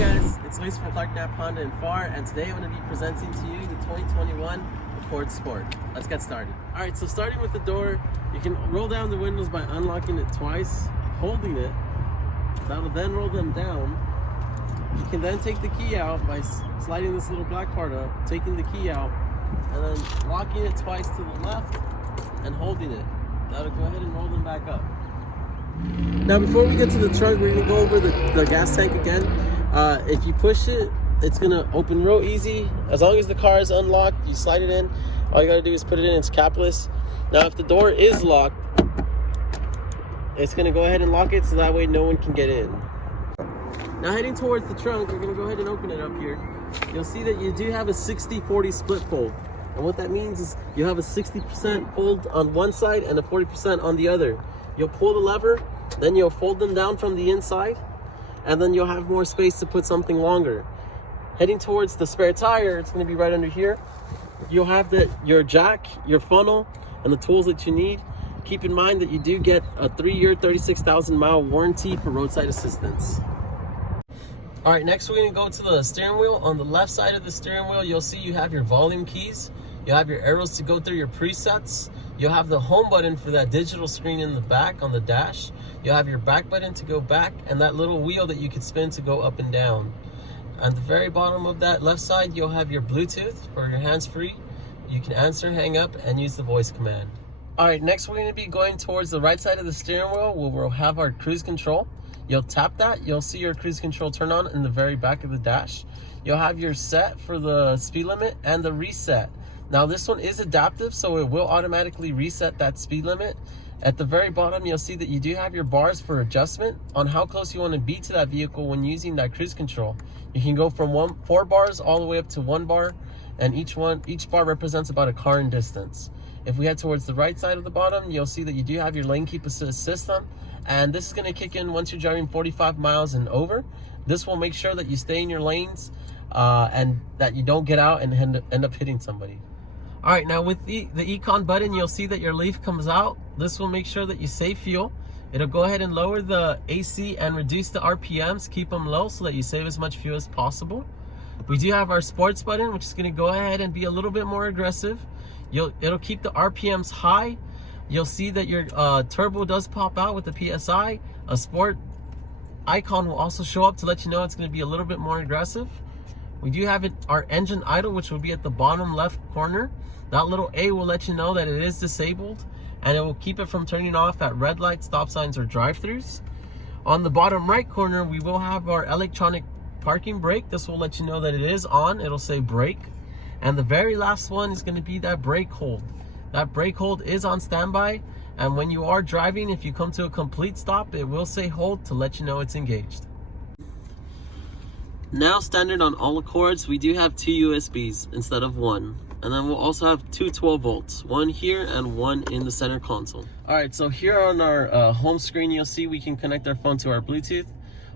guys, it's Luis from Clark Knapp Honda in Pharr, and today I'm going to be presenting to you the 2021 Accord Sport. Let's get started. Alright, so starting with the door, you can roll down the windows by unlocking it twice, holding it. That'll then roll them down. You can then take the key out by sliding this little black part up, taking the key out, and then locking it twice to the left and holding it. That'll go ahead and roll them back up. Now before we get to the trunk, we're going to go over the gas tank again. If you push it, it's going to open real easy. As long as the car is unlocked, you slide it in. All you got to do is put it in, it's capless. Now if the door is locked, it's going to go ahead and lock it so that way no one can get in. Now heading towards the trunk, we're going to go ahead and open it up here. You'll see that you do have a 60-40 split fold. And what that means is you have a 60% fold on one side and a 40% on the other. You'll pull the lever, then you'll fold them down from the inside, and then you'll have more space to put something longer. Heading towards the spare tire, it's going to be right under here. You'll have your jack, your funnel, and the tools that you need. Keep in mind that you do get a 3-year, 36,000-mile warranty for roadside assistance. All right, next we're going to go to the steering wheel. On the left side of the steering wheel, you'll see you have your volume keys. You'll have your arrows to go through your presets. You'll have the home button for that digital screen in the back on the dash. You'll have your back button to go back and that little wheel that you could spin to go up and down. At the very bottom of that left side, you'll have your Bluetooth for your hands-free. You can answer, hang up, and use the voice command. All right, next we're going to be going towards the right side of the steering wheel where we'll have our cruise control. You'll tap that, you'll see your cruise control turn on in the very back of the dash. You'll have your set for the speed limit and the reset. Now this one is adaptive, so it will automatically reset that speed limit. At the very bottom, you'll see that you do have your bars for adjustment on how close you want to be to that vehicle when using that cruise control. You can go from 4 bars all the way up to 1 bar, and each bar represents about a car in distance. If we head towards the right side of the bottom, you'll see that you do have your lane keep assist system, and this is going to kick in once you're driving 45 miles and over. This will make sure that you stay in your lanes and that you don't get out and end up hitting somebody. All right, now with the econ button, you'll see that your leaf comes out. This will make sure that you save fuel. It'll go ahead and lower the AC and reduce the RPMs, keep them low so that you save as much fuel as possible. We do have our sports button, which is going to go ahead and be a little bit more aggressive. It'll keep the RPMs high. You'll see that your turbo does pop out with the PSI. A sport icon will also show up to let you know it's going to be a little bit more aggressive. We do have our engine idle, which will be at the bottom left corner. That little A will let you know that it is disabled, and it will keep it from turning off at red lights, stop signs, or drive-thrus. On the bottom right corner, we will have our electronic parking brake. This will let you know that it is on. It'll say brake. And the very last one is going to be that brake hold. That brake hold is on standby, and when you are driving, if you come to a complete stop, it will say hold to let you know it's engaged. Now standard on all Accords, we do have 2 USBs instead of 1. And then we'll also have 2 12 volts, one here and one in the center console. All right, so here on our home screen, you'll see we can connect our phone to our Bluetooth.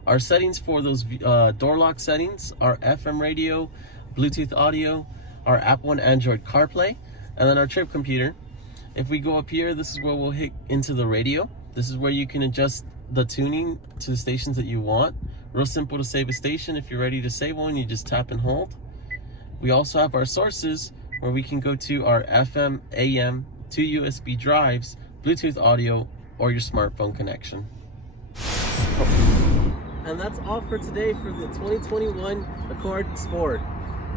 Our settings for those door lock settings are FM radio, Bluetooth audio, our App One Android CarPlay, and then our trip computer. If we go up here, this is where we'll hit into the radio. This is where you can adjust the tuning to the stations that you want. Real simple to save a station. If you're ready to save one, you just tap and hold. We also have our sources where we can go to our FM, AM, 2 USB drives, Bluetooth audio, or your smartphone connection. And that's all for today for the 2021 Accord Sport.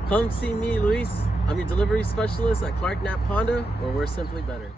Come see me, Luis. I'm your delivery specialist at Clark Knapp Honda, where we're simply better.